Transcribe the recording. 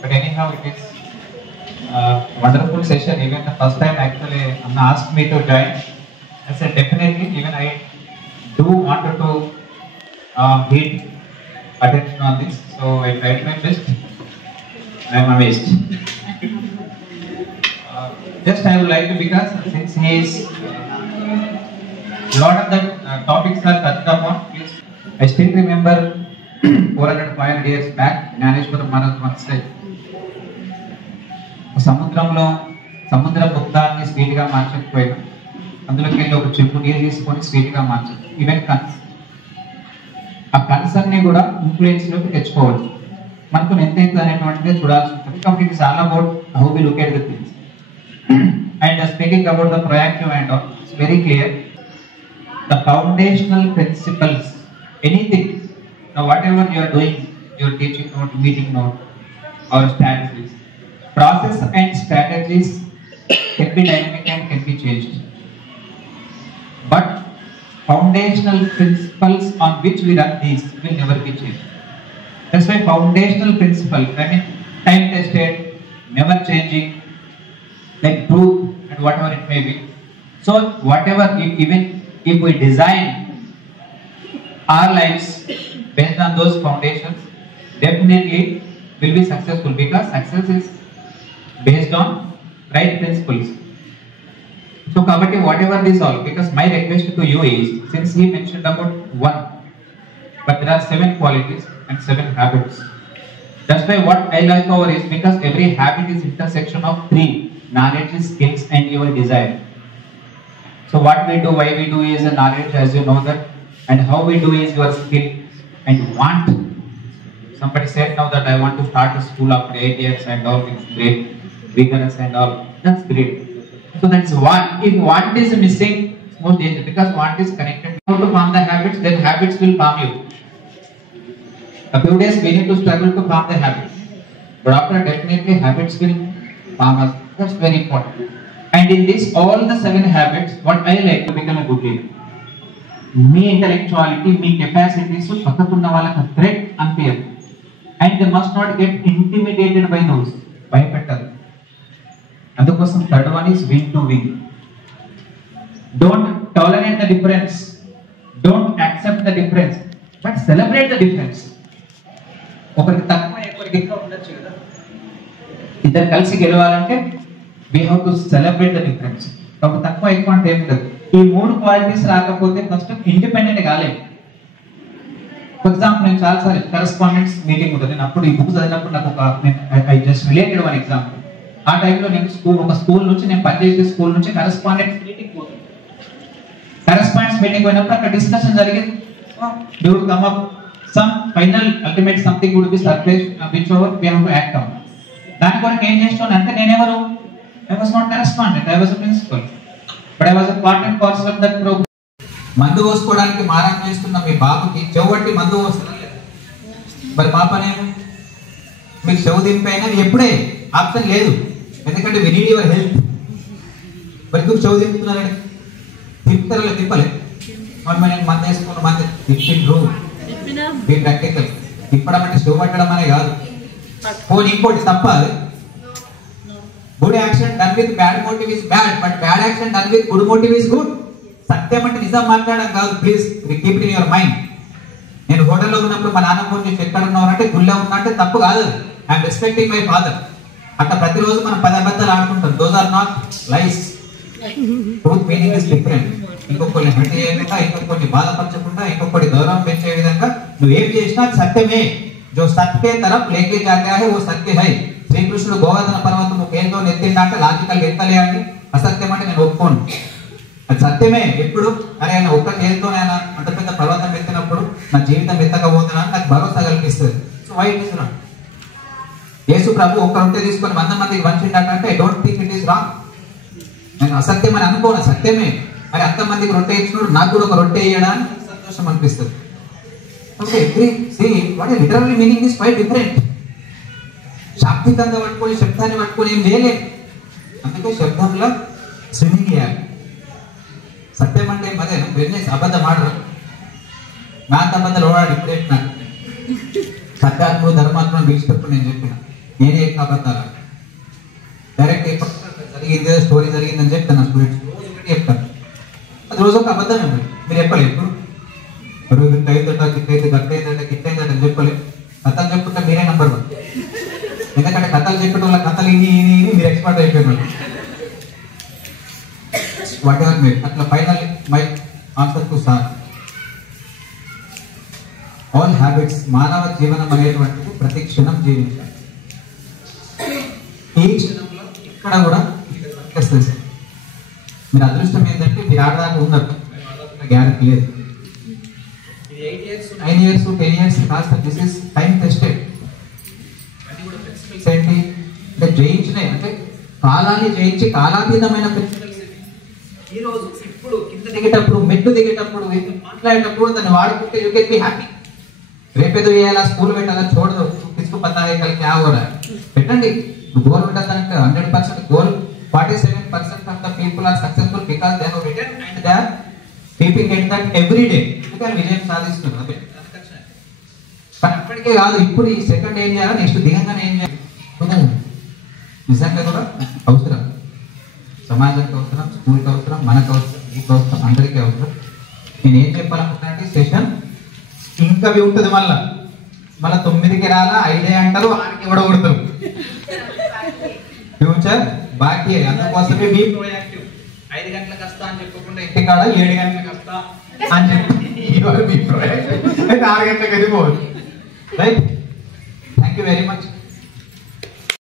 But anyhow, it is a wonderful session. Even the first time actually Anna asked me to join, I said definitely. Even I do wanted to need attention on this, so I tried my best. I am amazed. Just I would like to, because since he is lot of the topics are touched upon. Please, I still remember 400-500 years back, Gnaneshwara Maharaj once said, సముద్ర బుద్ధాన్ని sweet గా మార్చకపోయినా అందులోకి వెళ్ళి ఒక చెంపు నీరు తీసుకొని sweet గా మార్చదు. Even ఆ కన్సర్న్ కూడా ఇన్ఫ్లుయెన్స్ లోకి తెచ్చుకోవచ్చు. మనకు ఎంత అనేటువంటిది చూడాల్సి ఉంటుంది. కాబట్టి it's all about how we look at the things. And speaking about the proactive and all, it's very clear. The foundational principles, anything, now whatever you are doing, your teaching note, meeting note, or strategies, process and strategies can be dynamic and can be changed. But foundational principles on which we run these will never be changed. That's why foundational principle, I mean, time tested, never changing, like truth and whatever it may be. So whatever, even if we design our lives based on those foundations, definitely will be successful, because success is based on right principles. So kabatti whatever this all, because my request to you is, since he mentioned about 1, but there are 7 qualities and 7 habits. That's why what I like over is, because every habit is intersection of 3: knowledge, skills and your desire. So what we do, why we do is a knowledge, as you know that, and how we do is your skill and want. Somebody said now that I want to start a school after 8 years and all, it's great, vigorous and all, that's great. So that's want. If want is missing, it's most dangerous, because want is connected. How to form the habits, then habits will form you. A few days we need to struggle to form the habits, but after definitely habits will form us. That's very important. And in this, all the 7 habits, what I like to become a good leader. Me intellectuality, me capacities, pakatunna valaka threat unfair. And they must not get intimidated by those. Bhayapettaru. Andukosam third one is win to win. Don't tolerate the difference. Don't accept the difference. But celebrate the difference. ఒకరికి తక్కువ ఒకరికి ఎక్కువ ఉండొచ్చు కదా. ఇద్దరు కలిసి గెలవాలంటే we have to celebrate the difference. కాబట్టి తక్కువ ఎక్కువ అంటే ఏం లేదు. ఈ 3 క్వాలిటీస్ రాకపోతే ఫస్ట్ ఇండిపెండెంట్ కాలేము. ఫర్ ఎగ్జాంపుల్, నేను చాలాసార్లు కరెస్పాండెంట్స్ మీటింగ్ ఉంటుంది. నేను అప్పుడు ఈ బుక్ చదివినప్పుడు నాకు I just related one example. ఆ టైంలో నేను ఒక స్కూల్ నుంచి, నేను పనిచేసే స్కూల్ నుంచి కరెస్పాండెంట్స్ మీటింగ్ పోతుంది. కరెస్పాండెంట్స్ మీటింగ్ పోయినప్పుడు అక్కడ డిస్కషన్ జరిగింది. They would come up some final ultimate something would be surprise which over we have to act on. దాని కొరకు ఏం చేస్తాను అంటే, నేనెవరు? I was not correspondent, I was a principal, but I was a part and parcel of that program. మందు పోసుకోవడానికి మారం చేస్తున్న మీ బాబుకి చెవుబట్టి మందు పోస్తున్నారు. మరి పాపనేమో మీకు చెవు దింపైనా ఎప్పుడే ఆప్షన్ లేదు, ఎందుకంటే వి నీడ్ యువర్ హెల్ప్. మరి ఎందుకు చెవు దింపుతున్నారండి? తిప్పుతారో తిప్పలే. మరి నేను మందు వేసుకున్న మంది తిప్పిండ్రు, మీ ప్రాక్టికల్. తిప్పడం అంటే చెవు పట్టడం అనే కాదు. పోనీ ఇంకోటి తప్పాలి. Good action done with bad motive is bad, but bad action done with good motive is good. సత్యం అంటే నిజం మాట్లాడడం కాదు. Please keep it in your mind. నేను హోటల్లో ఉన్నప్పుడు మా నాన్న ఫోన్ చేసి ఎక్కడ ఉన్నావు అంటే గుళ్ళో ఉన్నా అంటే తప్పు కాదు. I'm respecting my father. అట్లా ప్రతిరోజు మనం 10 అబద్ధాలు ఆడుకుంటాం. Those are not lies. Truth meaning is different. ఇంకొకరిని హెల్ప్ చేయకుండా, ఇంకొకరిని బాధపరచకుండా, ఇంకొకటి గౌరవం పెంచే విధంగా నువ్వు ఏం చేసినా సత్యమే. జో సత్య తరఫ్ లేకే జాతా హై వో సత్య హై. శ్రీకృష్ణుడు గోవర్ధన పర్వతము కేంద్రం ఎత్తిండా అంటే లాజికల్ ఎత్తలే అని. అసత్యం అంటే నేను ఒప్పుకోను, అది సత్యమే. ఎప్పుడు అరే ఆయన ఒక్క చేతితోనే ఆయన అంత పెద్ద పర్వతం ఎత్తినప్పుడు నా జీవితం ఎత్తకపోతున్నా నాకు భరోసా కల్పిస్తుంది. So why it is wrong? Yesu ప్రభు ఒక్క రొట్టె తీసుకొని 100 మందికి వంచిండట అంటే I don't think it is wrong. నేను అసత్యం అని అనుకోను, సత్యమే. మరి అంతమందికి రొట్టె ఇచ్చినప్పుడు నాకు కూడా ఒక రొట్టె ఇవ్వడానికి సంతోషం అనిపిస్తుంది. Okay, see what literal meaning is quite different. శాబ్దికంగా పట్టుకొని శబ్దాన్ని పట్టుకొని ఏం చేయలేదు. అందుకే శబ్దంలో స్విమ్మింగ్ చేయాలి. సత్యం అంటే అదే బిజినెస్. అబద్ధం ఆడరు, నా అబద్ధాలు ఓడాడు. ఇప్పుడే నాకు సత్యాత్మ ధర్మాత్మను పిలిచినప్పుడు నేను చెప్పిన నేనే ఎక్కువ అబద్ధాలు డైరెక్ట్ జరిగింది స్టోరీ జరిగిందని చెప్పి నా స్టూడెంట్స్ రోజు ఒకటి చెప్తాను. అది రోజు ఒక అబద్ధం అండి. మీరు చెప్పలేదు ఇప్పుడు గిట్ట అయిందట గిట్టయితే గట్టయిందట గిట్టయిందట అని చెప్పలేదు. కథలు చెప్పుకుంటే మీరే నంబర్ 1. ఎందుకంటే కథలు చెప్పిన వాళ్ళ కథలు ఇని మీరు ఎక్స్పర్ట్ అయిపోయిన వాళ్ళు. వాట్ ఎవర్ మీరు అట్లా final my answer to sir, all habits, మానవ జీవనం అనేటువంటిది ప్రతి క్షణం జీవించాలి. ఈ క్షణంలో ఇక్కడ కూడా వస్తుంది. మీరు అదృష్టం ఏంటంటే మీరు ఆడదాకా ఉన్నారు, గ్యారెంటీ లేదు. 8 years 9 years 10 years కాస్త దిస్ ఇస్ టైం టెస్టెడ్. అన్ని కూడా ప్రిన్సిపల్స్ ఏంటి అంటే జయించినాయి, అంటే కాలాన్ని జయించి కాలాతీతమైన ప్రిన్సిపల్స్. ఈ రోజు ఇప్పుడు కింద దిగేటప్పుడు మెట్టు దిగేటప్పుడు మాట్లాడేటప్పుడు దాన్ని వాడుకుంటే యూ కెన్ బి హ్యాపీ. రేపేదో వేయాలా స్కూల్ పెట్టాలా చూడదు కిస్కు పతా హై కల్ క్యా హో రహా హై. పెట్టండి గోల్ పెట్టడానికి 100% goal. 47% of the people are successful because they have written and they are keeping it that every day. ఎందుకని విజయం సాధిస్తున్నారు. కానీ అప్పటికే కాదు, ఇప్పుడు ఈ సెకండ్ ఏం చేయాలి, నెక్స్ట్ దిగంగానే ఏం చేయాలి. నిజంగా కూడా అవసరం, సమాజానికి అవసరం, స్కూల్కి అవసరం, మనకు అవసరం, మీకు అవసరం, అందరికీ అవసరం. నేను ఏం చెప్పాలనుకుంటున్నా, సెషన్ ఇంకా ఉంటుంది. మళ్ళా 9కి రాలా, 5 అంటారు, 6కి కూడా కొడతారు. ఫ్యూచర్ బాకీ. అందుకోసమే బీ ప్రొయాక్టివ్. 5 గంటలకు వస్తా అని చెప్పకుండా ఇంటికాడ 7 గంటలకు వస్తా అని చెప్పి బీ ప్రొయాక్టివ్. అయితే 6 గంటలకు వెళ్ళిపోవచ్చు. Right. Thank you very much.